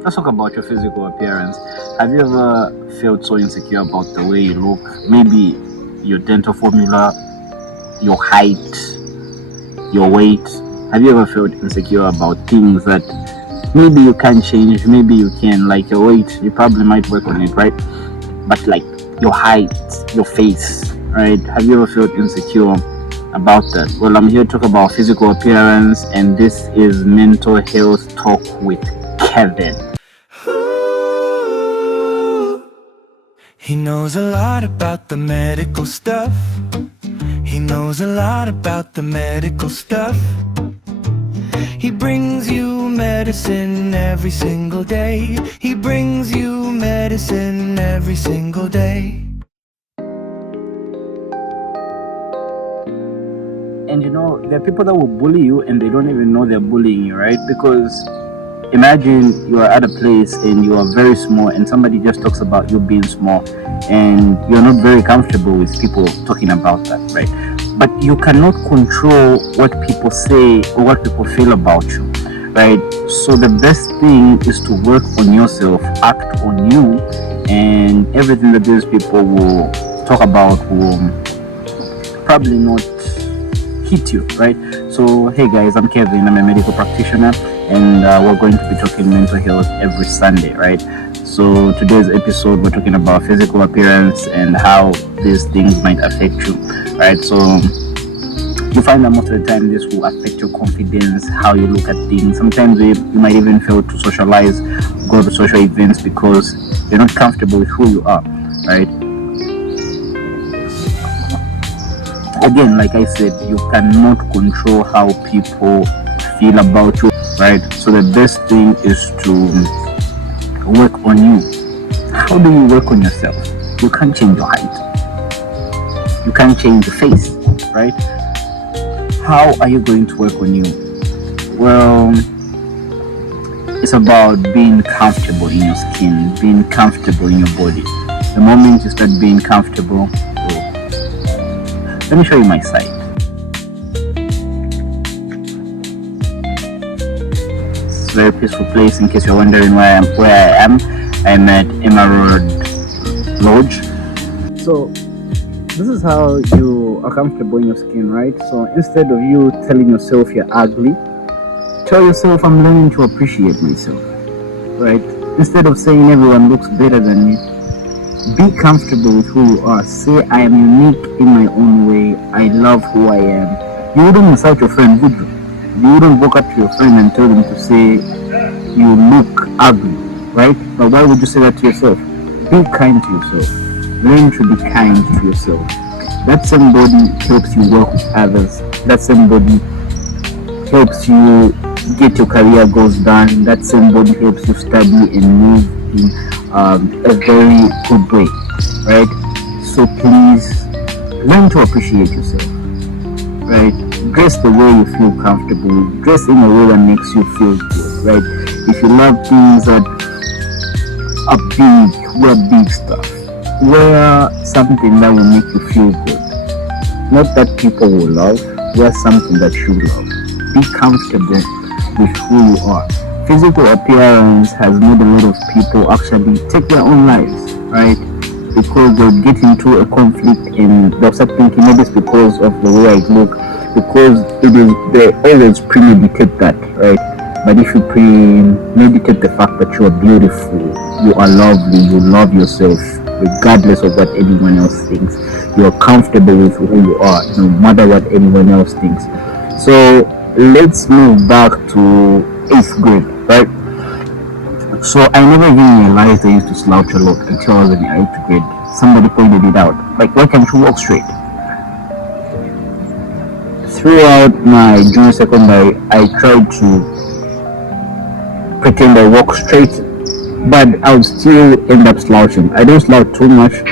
let's talk about your physical appearance. Have you ever felt so insecure about the way you look? Maybe your dental formula, your height, your weight. Have you ever felt insecure about things that maybe you can change, maybe you can, like your weight, you probably might work on it, right? But like your height, your face, right? Have you ever felt insecure about that? Well, I'm here to talk about physical appearance, and this is Mental Health Talk with Kevin. He knows a lot about the medical stuff. He knows a lot about the medical stuff. He brings you medicine every single day. He brings you medicine every single day. And there are people that will bully you and they don't even know they're bullying you, right? Because imagine you are at a place and you are very small and somebody just talks about you being small and you're not very comfortable with people talking about that, right? But you cannot control what people say or what people feel about you, right? So the best thing is to work on yourself, act on you, and everything that these people will talk about will probably not hit you, right? So hey guys, I'm Kevin, I'm a medical practitioner, and we're going to be talking mental health every Sunday, right? So today's episode, we're talking about physical appearance and how these things might affect you, right? So you find that most of the time this will affect your confidence, how you look at things. Sometimes you might even fail to socialize, go to social events because you're not comfortable with who you are, right? Again, like I said, you cannot control how people feel about you, right? So the best thing is to work on you. How do you work on yourself? You can't change your height. You can't change your face, right? How are you going to work on you? Well, it's about being comfortable in your skin, being comfortable in your body. The moment you start being comfortable, let me show you my site. It's a very peaceful place. In case you're wondering where I am, I'm at Emerald Lodge. So this is how you are comfortable in your skin, right? So instead of you telling yourself you're ugly, tell yourself I'm learning to appreciate myself, right? Instead of saying everyone looks better than me, be comfortable with who you are. Say I am unique in my own way. I love who I am. You wouldn't insult your friend, would you? You wouldn't walk up to your friend and tell them to say you look ugly, right? But why would you say that to yourself? Be kind to yourself. Learn to be kind to yourself. That somebody helps you work with others. That somebody helps you get your career goals done. That somebody helps you study and move in a very good way, right? So please learn to appreciate yourself, right? Dress the way you feel comfortable. Dress in a way that makes you feel good, right? If you love things that are big, wear big stuff. Wear something that will make you feel good. Not that people will love. Wear something that you love. Be comfortable with who you are. Physical appearance has made a lot of people actually take their own lives, right? Because they'll get into a conflict and they'll start thinking maybe it's because of the way I look, because they always premeditate that, right? But if you premeditate the fact that you are beautiful, you are lovely, you love yourself, regardless of what anyone else thinks, you are comfortable with who you are, no matter what anyone else thinks. So let's move back to 8th grade, right? So I never even realized I used to slouch a lot until I was in 8th grade. Somebody pointed it out. Like, why can't you walk straight? Throughout my junior secondary, I tried to pretend I walk straight, but I would still end up slouching. I don't slouch too much.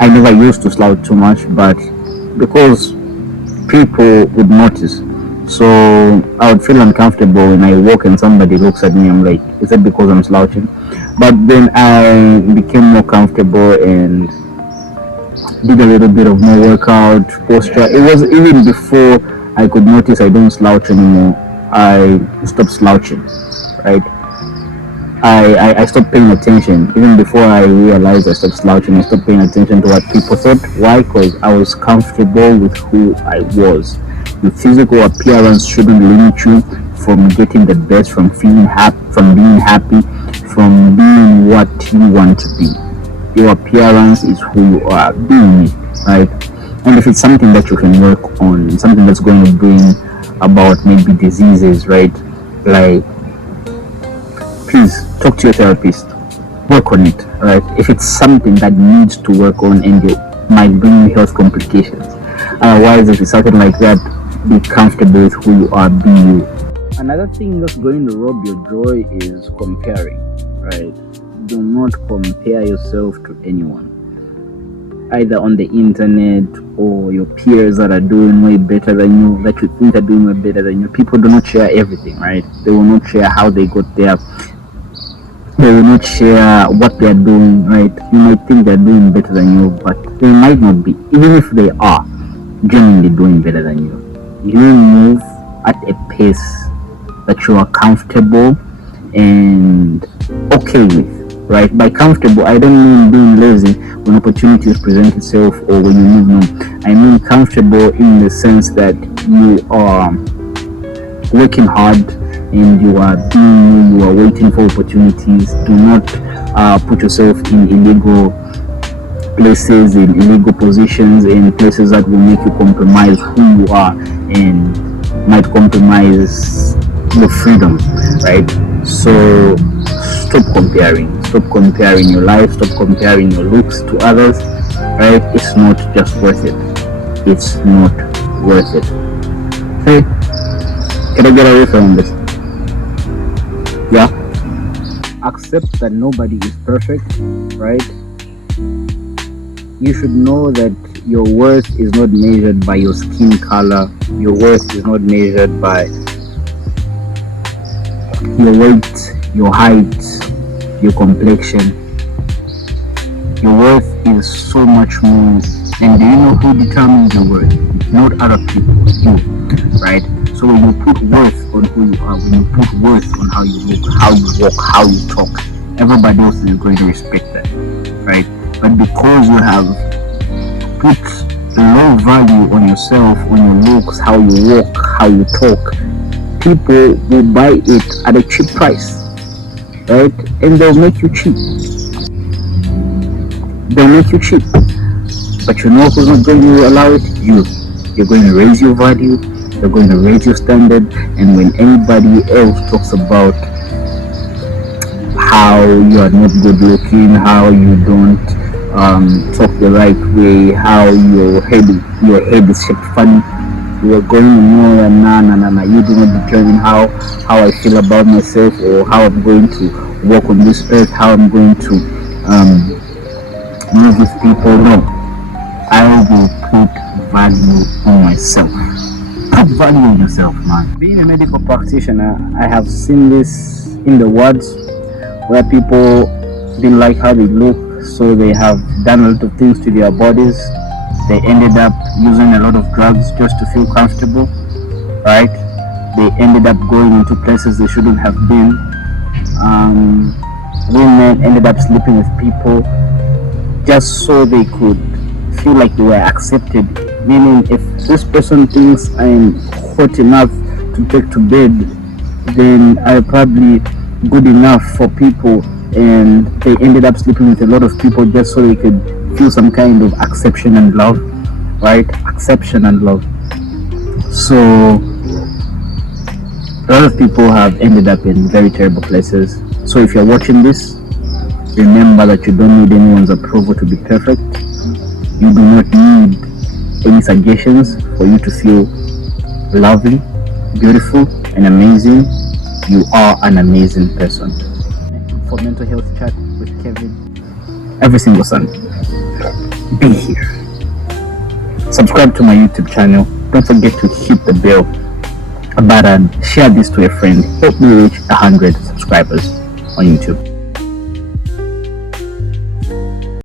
I never used to slouch too much, but because people would notice. So I would feel uncomfortable when I walk and somebody looks at me. I'm like, is it because I'm slouching? But then I became more comfortable and did a little bit of more workout, posture. It was even before I could notice I don't slouch anymore. I stopped slouching, right? I stopped paying attention. Even before I realized I stopped slouching, I stopped paying attention to what people thought. Why? Because I was comfortable with who I was. Your physical appearance shouldn't limit you from getting the best, from feeling happy, from being happy, from being what you want to be. Your appearance is who you are. Being it, right? And if it's something that you can work on, something that's going to bring about maybe diseases, right? Like, please talk to your therapist. Work on it, right? If it's something that needs to work on and it might bring health complications. Otherwise, if it's something like that, be comfortable with who you are, be you. Another thing that's going to rob your joy is comparing, right? Do not compare yourself to anyone, either on the internet or your peers that are doing way better than you, that you think are doing way better than you. People do not share everything, right? They will not share how they got there. They will not share what they are doing, right? You might think they're doing better than you, but they might not be. Even if they are genuinely doing better than you, you move at a pace that you are comfortable and okay with, right? By comfortable, I don't mean being lazy when opportunities present itself or when you move. No, I mean comfortable in the sense that you are working hard and you are waiting for opportunities. Do not put yourself in illegal places, in illegal positions, in places that will make you compromise who you are and might compromise your freedom, right? So stop comparing your life, stop comparing your looks to others, right? It's not just worth it. It's not worth it. Hey, can I get away from this? Yeah. Accept that nobody is perfect, right? You should know that your worth is not measured by your skin color. Your worth is not measured by your weight, your height, your complexion. Your worth is so much more. And do you know who determines your worth? Not other people, you, right? So when you put worth on who you are, when you put worth on how you look, how you walk, how you talk, everybody else is going to respect that, right? But because you have put low value on yourself, on your looks, how you walk, how you talk, people will buy it at a cheap price, right? And they'll make you cheap. They'll make you cheap. But you know who's not going to allow it? You. You're going to raise your value. You're going to raise your standard. And when anybody else talks about how you are not good looking, how you don't talk the right way, how your head is shaped funny, you are going to know that nah, you do not determine how I feel about myself or how I'm going to walk on this earth, how I'm going to move with people. No, I will put value on myself. Put value on yourself, man. Being a medical practitioner, I have seen this in the wards where people didn't like how they look, so they have done a lot of things to their bodies. They ended up using a lot of drugs just to feel comfortable, right? They ended up going into places they shouldn't have been. Women ended up sleeping with people just so they could feel like they were accepted. Meaning, if this person thinks I'm hot enough to take to bed, then I'm probably good enough for people, and they ended up sleeping with a lot of people just so they could feel some kind of acceptance and love, right? Acceptance and love. So a lot of people have ended up in very terrible places. So if you're watching this, remember that you don't need anyone's approval to be perfect. You do not need any suggestions for you to feel lovely, beautiful, and amazing. You are an amazing person. For Mental Health Chat with Kevin, every single Sunday, be here. Subscribe to my YouTube channel. Don't forget to hit the bell button. Share this to a friend. Help me reach 100 subscribers on YouTube.